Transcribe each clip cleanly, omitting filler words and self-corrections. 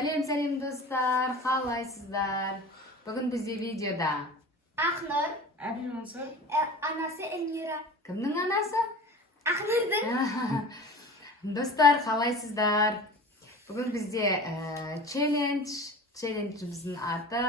Сәлем достар, қалайсыздар? Бүгін бізде видеода Ақнұр, Әбілмансұр, анасы Эльмира. Кімнің анасы? Ақнұрдың. Достар, қалайсыздар? Бүгін бізде челленджіміздің аты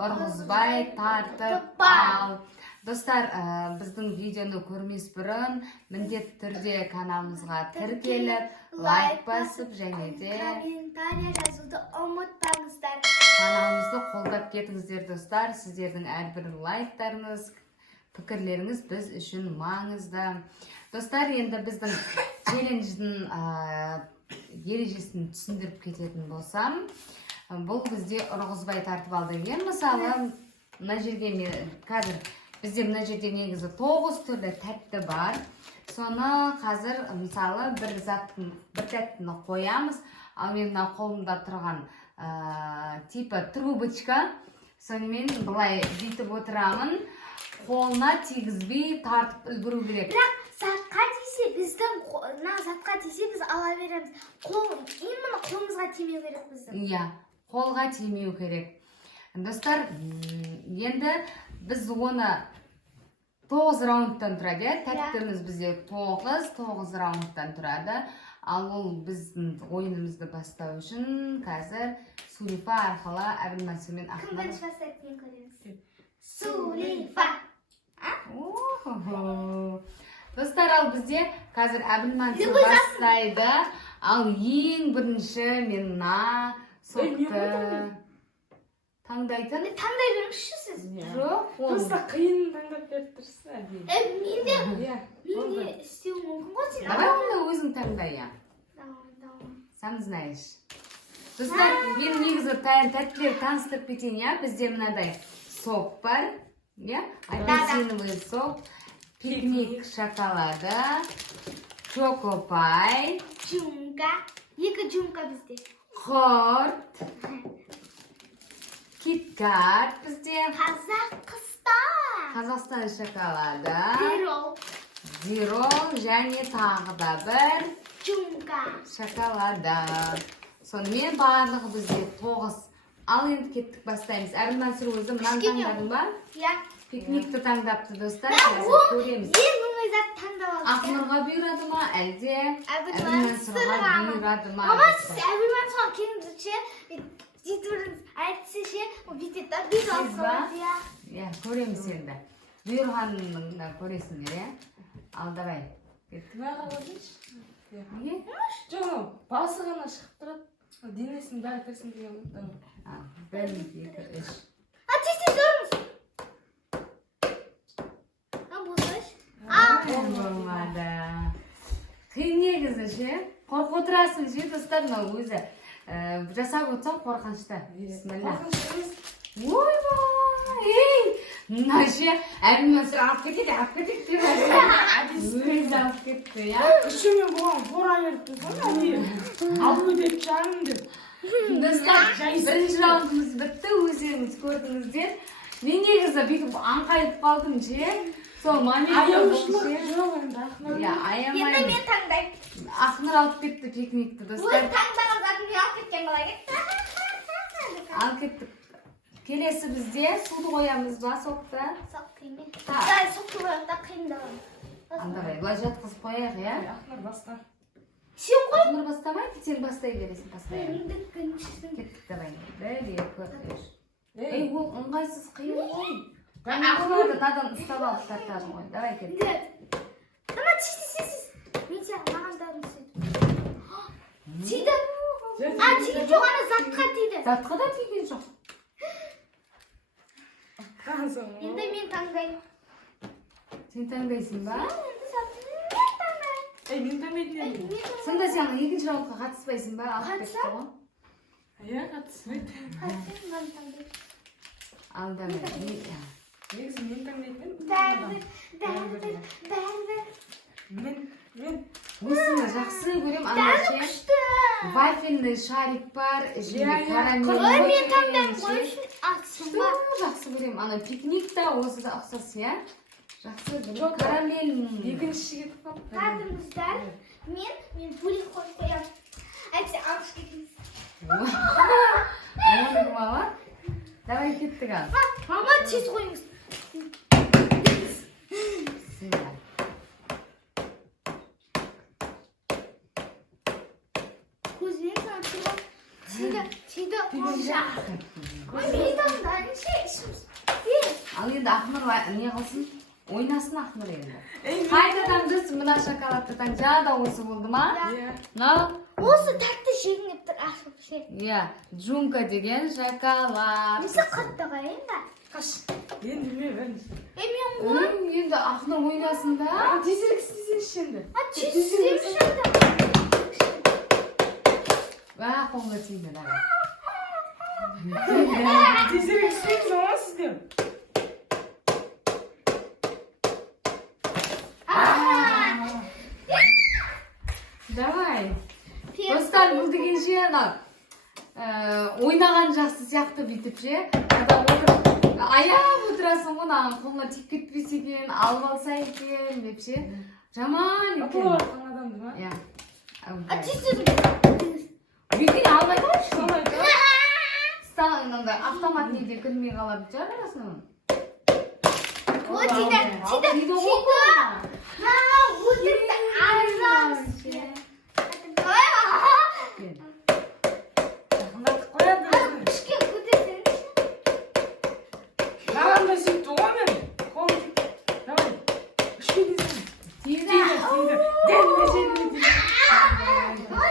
ұрғызбай тартып ал. Достар, біздің видеоны көрмес бұрын міндетті түрде каналымызға тіркеліп, лайк басып және де комментарий жазуды ұмытпаңыздар. каналымызды қолдап кетіңіздер достар. Сіздердің әрбір лайктарыңыз, пікірлеріңіз біз үшін маңызды. Достар, енді біздің челлендждің ережесін түсіндіріп кететін болсам, бұл бізде ұрғызбай тартып ал деген. Мысалы, мына жерге қазір бізде мына жерде негізі 9 түрлі тәтті бар. Соны қазір мысалы бір тәттіні қоямыз. Ал мен мына қолымда тұрған типа трубочка. Сонымен былай бүйтіп отырамын. Қолына тигізбей тартып үлгеру керек. Бірақ затқа тисе, затқа тисе біз ала береміз. Именно қолымызға тимеу керек біздің. Иә, қолға тимеу керек. Достар, енді біз оны 9 раундтан тұрады. Тәттіміз бізде 9 раундтан тұрады. Ал ол біздің ойынымызды бастау үшін қазір Сулифа арқылы Әбілмансұрмен Кім бірінші бастайтынын көреміз. Сулифа. Достар, ал бізде қазір Әбілмансұр бастайды. Ал ең бірінші мен мына соқты таңдайтын. Таңдай беріңізші сіз. Жоқ, просто қиын таңдап беріп тұрсыз. Мен де істеуім мүмкін ғой сен. Давай оны өзің таңдай, я. Сам знаешь. Достар, мен негізі тәттілер таныстырып кетейін, я. Бізде мынадай сок бар, я. Апельсиновый сок, пикник шоколады, чокопай, Джумка. Екі джумка бізде. құрт, киткат бізде, Қазақстан шоколады, Дирол және тағы да бір Джумка. шоколады. Сонымен барлығы бізде 9. Ал енді кеттік бастаймыз. Әбілмансұр өзі мынаны таңдадың ба? Иә. Пикникті таңдапты достар. Ең Қазір көреміз. оңай зат таңдап алдық. Ақнұрға бұйырады ма, әлде Әбілмансұрға бұйырады ма? Мама, сіз Әбілмансұрға келіңізші, әйтсеше, бүйтеді да, бүйтіп алсаңыз, иә. Иә, көреміз енді. Бұйырғаныңда көресіңдер, иә? Ал, давай. Кімаға қойдыңшы? Неге? Жоқ, басы ғана шығып тұрады. Денесін бәрі кірсін деген ұмыттым. 1, 2, 3. Тез көріңіз. Босайшы. Болмады. Қиын негізі ше. Қорқып отырасың ше, достар, мынау өзі. Жасап отырсам қорқынышты. Бисмилла. Ойбай! Мына ше, Әбілмансұр алып кетеді. Өзі алып кетті, я. Үшімен болған қора беріп тұрсың, алып өтеп шағын деп. Достар, бірінші раундымыз бітті, өздеріңіз көрдіңіздер. Мен негізі бүйтіп аңқайып қалдым ше. Сол моментте Аяушылық жоқ енді Ақнұр. Иә, Енді аямаймын. мен таңдаймын. Ақнұр алып кетті пикникті, достар. Өз таңдаған затын мен алып кеткен бала кетті. Ал кеттік. Келесі бізде суды қоямыз ба, соқты? Соқ қиын. Та. Соқты қояқта қиындаған. Андағай, былай жатқызып қояйық, иә? Ақнұр баста. Сен қой. Ақнұр бастамайды, сен бастай бересің, бастай. Менің көншісің. Кеттік, давай. 1, 2, 3. Ей, ол ыңғайсыз қиын ғой. Ақнұр. Надан ұстап алып тартадың ғой. Давай кеттік. Ана тиді. Мен сен мағандарын сөйтіп. Тиді. Тиді жоқ, ана затқа тиді. Затқа да тиген жоқ. Енді мен таңдаймын. Сен таңдайсың ба? Мен таңдайтын едім. Сонда сен екінші раундқа қатыспайсың ба? Алып кетті ғой. Иә, қатыспайды. Мен таңдаймын. Алдамай. Негізі мен таңдайтын едім. Бәрібір. Мен. Осыны жақсы көрем. Ана ше. Вафельный шарик бар, және карамель. Мен таңдаймын ғой үшін атсың ба? Жақсы көрем. Ана пикник та осы да ұқсас, иә? Жақсы көрем. Карамель. Екінші кетіп қалды. Қадіріңіздер, мен бөлек қойып қоямын. Әйтсе алып кетіңіз. Kеттік ал. Мама тез қойыңыз. Сыйлар. көзінен танытуға тиді қонша. Мейданда ішіміз. Ал енді Ақнұр не қылсын? Ойнасын Ақнұр енді. Қайтадан біз мына шоколадтан жада осы болды ма? Иә. Мынау? Осы тәтті жегің деп тұр ашып ше. Иә, Джумка деген шоколад. Несі қатты қайын да? Қаш. Енді білмеймін. Мен ғой. Енді Ақнұр ойнасын да. Тезірек істесеңші енді. Тезірек шында. Қолға тиді давай. Тезірек істеңіз ома сіздер. Давай. Достар, бұл деген ше, ойнаған жақсы сияқты бүйтіп ше. Аяп отырасың ғой, қолына тиіп кетпесе екен, алып алса екен деп ше. Жаман екен. Апылы батқан адамды ма? Иә. Тезірек. Бүйтін алмай қойшы. Солай да. Автомат неде кірмей қалады жарасың. О, тиді. Өтірікті арзамыз. Жақындатып қояды өзін. Күшке көтерсеңізші. Маған да сөйтті ғой мен. Қолым тек. Давай. Үшке дейсің. Тиді. Дәлме жеріне дейсің.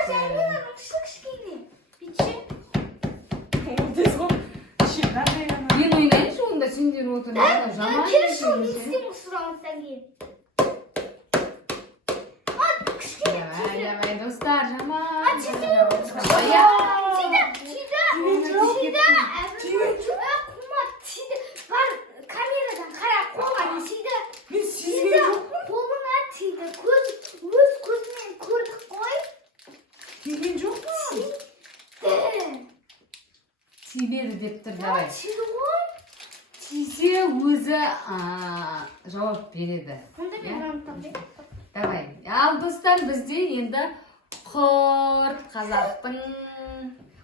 Жәймен күшті кішкене. Бүйтші. Тез ғой. Үшке қандай ғана. Мен ойнайыншы онда сендер отырмын. Жаман Келші ол мен істеймін сұрауыңыздан кейін. Кішкене. Давай, достар, жаман. Тиді. Бар камерадан қара қолға тиді. Мен сезген жоқпын. Қолыңа тиді. Өз көзімен көрдік қой. Сезген жоқпын. Тибеді деп тұр, давай. Тиді ғой. Тисе өзі жауап береді. Онда мен анықтамын. Давай. Ал достар, бізде енді құрт, қазақтың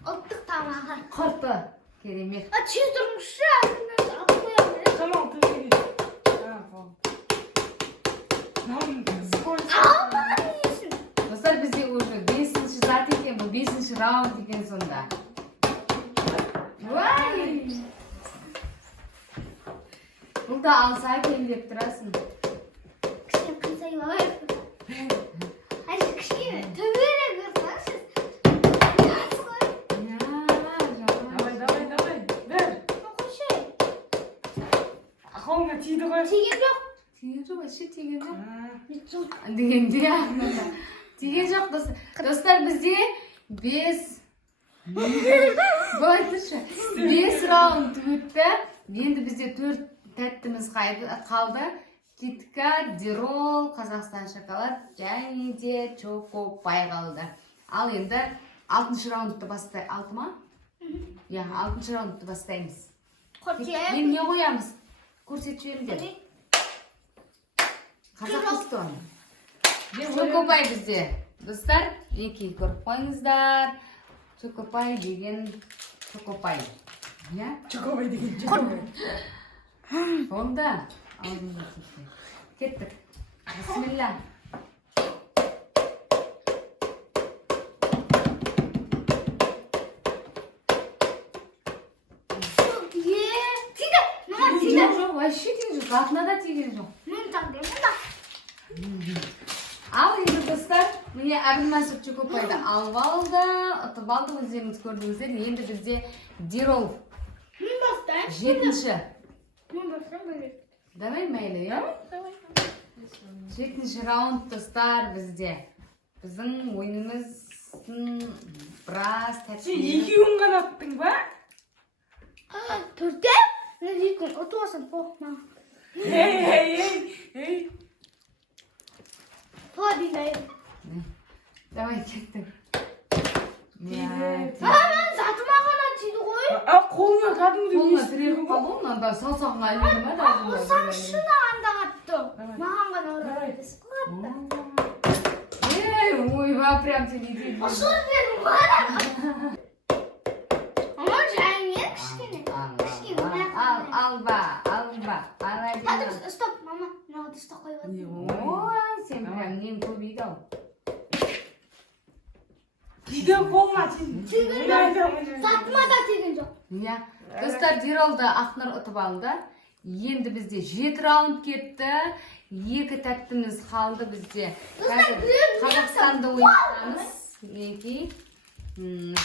Ұлттық тамағы. құрты. Керемет. Тез тұрмышы. Алып қоямын. Tamam, tezgah. Ha, tamam. Ал бана несін? Достар, бізде уже 5-ші зат екен, бұл 5-ші раунд екен сонда. Бұл да алса екен деп тұрасың. Кішкене қисайып алайық. Әже кішкене төберек ұрсаңыз. Давай. Ver. Қойшы. Қолыңа тиді ғой. Тиген жоқ. Тиген жоқ, әше тиген жоқ. Мен жоқ. Дегенде тиген жоқ, достар, бізде 5 раунд өтті. Енді бізде 4 тәттіміз қалды. Киткат, Дирол, Қазақстан шоколад және де Чокопай қалды. Ал енді 6-шы раундты бастаймыз. 6 ма? Иә, 6-шы раундты бастаймыз. Мен не қоямыз? Көрсетіп жіберіңдер. Қазақстан. Чокопай бізде. Достар, екі көріп қойыңыздар. Чокопай деген Чокопай. Чокопай деген Чокопай. Онда аузымызға кеттік. Бисмилла. Тиді. Мама тиді. Жоқ, вообще тиген жоқ. Затына да тиген жоқ. Мен таңдаймын да. Ал енді достар, міне Әбілмәсіп Чокопайды алып алды. Ұтып алды, өздеріңіз көрдіңіздер. Енді бізде Дирол. Мен бастаймын. 7-ші. Мен бастаймын бөлек. Давай мәйлі, иә? 7-ші раунд достар бізде. Біздің ойынымыздың біраз Сен тәтті. екеуін ғана аттың ба? Төртте? Мен екеуін ұтып алсам қорқма. Ей. Подилайым. Давай кеттік. Мен затыма ғана тиді ғой. Қолыңа кәдімгідей Қолына тіреліп қалды ғой, мынада саусағыңа ілінді ме? Осаң шынағанда қатты. Маған ғана ұрады. Ойба, прям теледей. Сөз бердім ғана. Ама жаймен кішкене. дұрыстап қойып Ой. Ой, sen прям нең көбейді ау. Тиді болма, тиді. Затыма да тиген жоқ. Иә. Достар, Диролды Ақнұр ұтып алды. Енді бізде 7 раунд кетті. 2 тәттіміз қалды бізде. Қазір Қазақстанды ойнағаныз. Мінекей.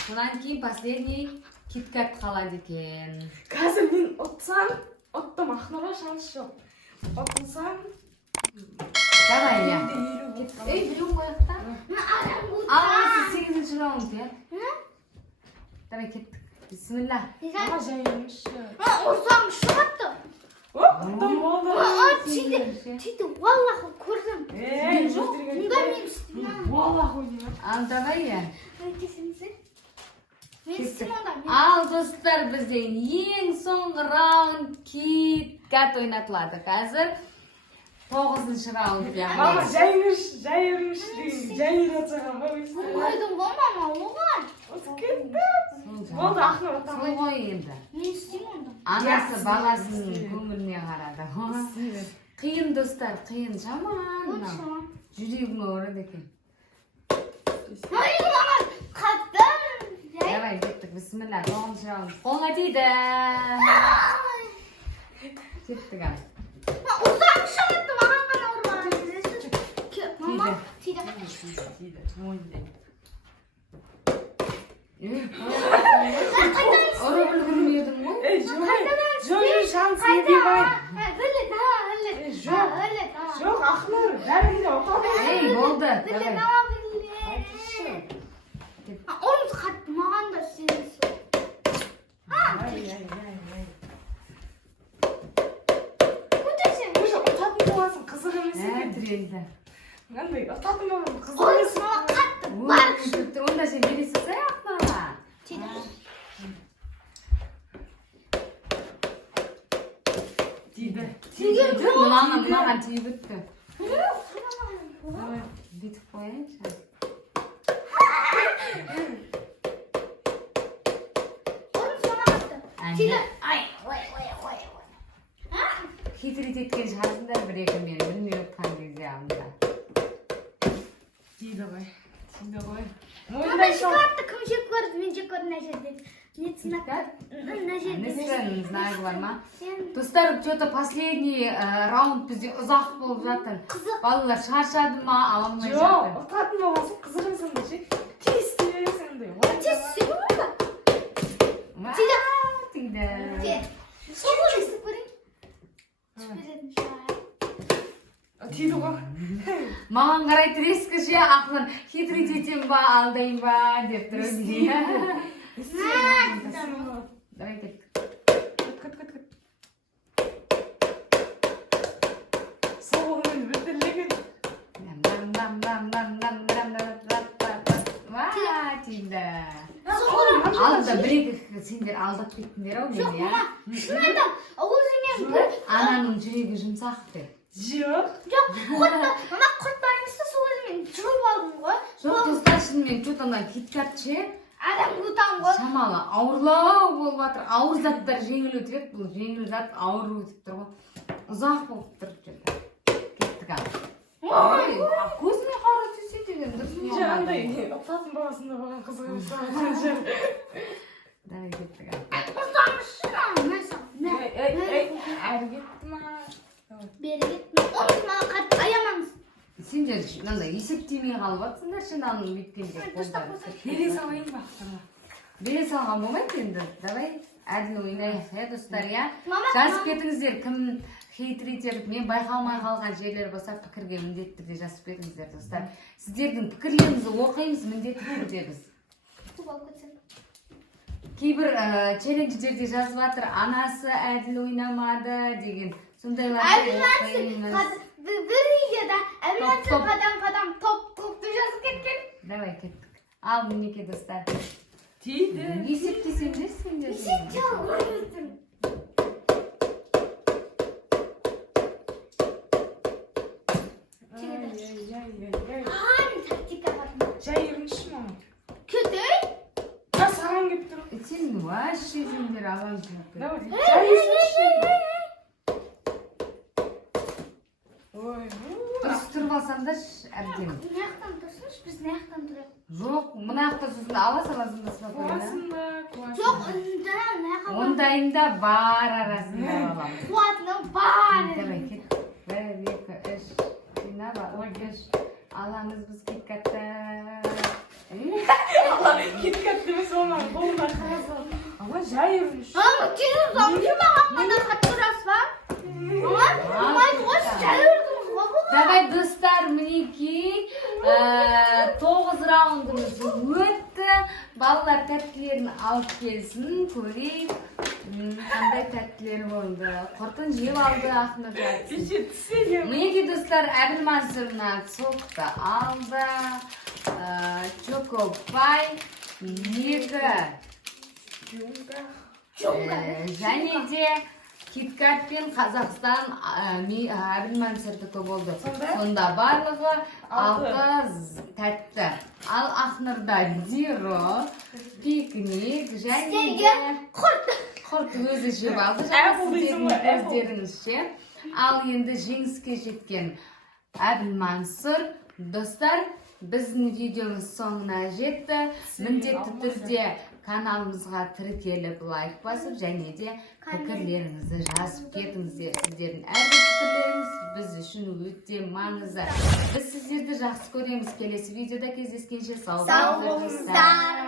Сонан кейін последний киткат қалады екен. Қазір мен ұтсам, ұттым, Ақнұрға шанс жоқ. Ұтылсам, Давай, я. Ей, біреу қояқта. Арангутан. Ал, осы 8-ші раунд, я. Давай, кеттік. Бисмилlah. Ама жайыншы. Ұрсам шығатты. Ұттым болды. Тиді, валлахы көрдім. Ей, Мұнда жүрдірген. мен істеймін. Валлах ойнайын. Ал, давай, я. Өйтесіңіздер. Мен істеймін онда. Ал, достар, бізден ең соңғы раунд киткат ойнатылады. Қазір 9-ші раунд, я. Мама, жайыншы деген, жайынатсаға болмайсың. Ойдың болмама, оған. Ұтып кетті. Болды, Ақнұр Сол ұтамай. ғой енді. Мен істеймін онда. Анасы баласының көңіліне қарады. Қиын, достар, қиын. Жаман. Лучше. Жүрегіме ұрады екен. Ойдың маған қаттым. Давай, кеттік. Бисмилlah. 9-ші раунд. Қолға тиді. Кеттік, ал. Ұрсам шығатты, маған ғана ұрмаған. Мама, тиді. Ұрып үлгірмедің ғой? Ей, жоқ, шанс неге бар? Жоқ, Ақнұр, бәрінде ұтады. Ей, болды. Давай. Орымыз қатты, маған да сенесі. Көтерсең. Уже ұтатын боласың, қызық емес екен. Тірелді. Қандай, ұтатын боласың, қызық емес. Орымыз маған қатты. Бар күшті. Онда сен бересіз ай Ақнұрға. Тиді. Тиді. Маған тиіп өтті. Давай, бүйтіп қояйыншы. Орымыз маған қатты. Тиді. Хитрит еткен шығарсыңдар бір-екі мен білмей отқан кезде алдында. Тиді ғой. Тиді ғой. Мама Мойындай шоу. шоколадты кім жеп көрді? Мен жеп көрдім мына жерде. Не цінап? Мына жерде. Несін знаю бар ма? Сен Достар, что-то последний раунд бізде ұзақ болып жатыр. қызық. Балалар шаршады ма, ала алмай Жоқ, жатыр. ұтатын боласың, қызық емес ше. Тез істей бересің. Тез сүйіп онда. Ва, Тиді. тиді. Соны істеп көрейін. Жіберетін шығар. Тиді ғой. Маған қарай тірескі ше, Ақнұр хитрит етем ба, алдайын ба, деп тұр. Давай кеттік. Соғылмен бітірлеген. Ва, тиді. Алдында бір-екі сендер алдап кеттіңдер ау Жоқ, мені, мама, шын айтам. Ол жемен бір. ананың жүрегі жұмсақ деп. Жоқ. Жоқ, мама құрт бар емес та сол өзімен жүріп алдым ғой. Жоқ, достар, шынымен что-то ана киткат ше, Орангутан ғой. шамалы ауырлау болып жатыр. Ауыр заттар жеңіл өтіп еді, бұл жеңіл зат ауыр өтіп тұр ғой. Ұзақ болып тұр что-то. Кеттік ал. Ой, көзіме қара түсе деген дұрыс не Жоқ, андай, olmadı. ұтатын боласында болған қызық емес. Давай кеттік ал. Ұрсамышын Ей, әрі кетті ма? Бері кет. Орымыз маған қатты аямаңыз. Сендер мынандай есептемей қалып жатсыңдар ше, мынаның бүйткенде қолдары. Бере салайын ба? Бере салған болмайды енді. Давай әділ ойнайық, достар, я. Мама, Жазып кетіңіздер, кім хейтритер, мен байқалмай қалған жерлер болса пікірге міндетті түрде жазып кетіңіздер, достар. Сіздердің пікірлеріңізді оқимыз міндетті түрде біз. Кейбір челлендждерде жазып жатыр, анасы әділ ойнамады деген. Сондайларды оқимыз. бір видеода әмінатсы Топ. қадам топ жазып кеткен. Давай кеттік. Ал мінеке, достар. Тиді. Есептесеңдер сендер. Жайырыншы мама. Көтей? Саған кеп тұр. Сен вообще сендер алам жинап кет. Давай, жайырыншы. Ой, Дұрыс тұрып алсаңдар әбден. Ne yaptın dursunuz? Biz ne yaptın duruyoruz? Жоқ, мына жақта сосын ала саласың да спокойно. Қуасың ба, қуасың. Çok önden ne yapalım? Ондайында бар арасында балам. Kuatlı var. Давай, кет. 1, 2, 3. Жинап ал, кеш. Аламыз біз киткатты. Киткат емес оған қолына қарасың. Ама жай өріш. Ama tüyü zamcı mı hakikaten hatırası var? Ama o çayırdınız mı bu? Давай, достар, мінекей 9 раундымыз өтті. Балалар тәттілерін алып келсін, көрейік. Қандай тәттілер болды. Құртын жеп алды Ахмет жатсын. Кеше тісеген. Мінекей, достар, Әбіл Мансұрына сокты алды. Чокопай 2. Және де Киткат пен Қазақстан Әбіл Мансұрдікі болды. Сонда барлығы 6 тәтті. Ал Ақнұрда Диро, пикник және де құрт өзі жеп алды. Жаңа өздеріңізше. Ал енді жеңіске жеткен Әбіл Мансұр. Достар, біздің видеомыз соңына жетті. Міндетті түрде каналымызға тіркеліп лайк басып, және де пікірлеріңізді жазып кетіңіздер. Сіздердің әрбір пікірлеріңіз біз үшін өте маңызды. Біз сіздерді жақсы көреміз. Келесі видеода кездескенше сау болыңыздар.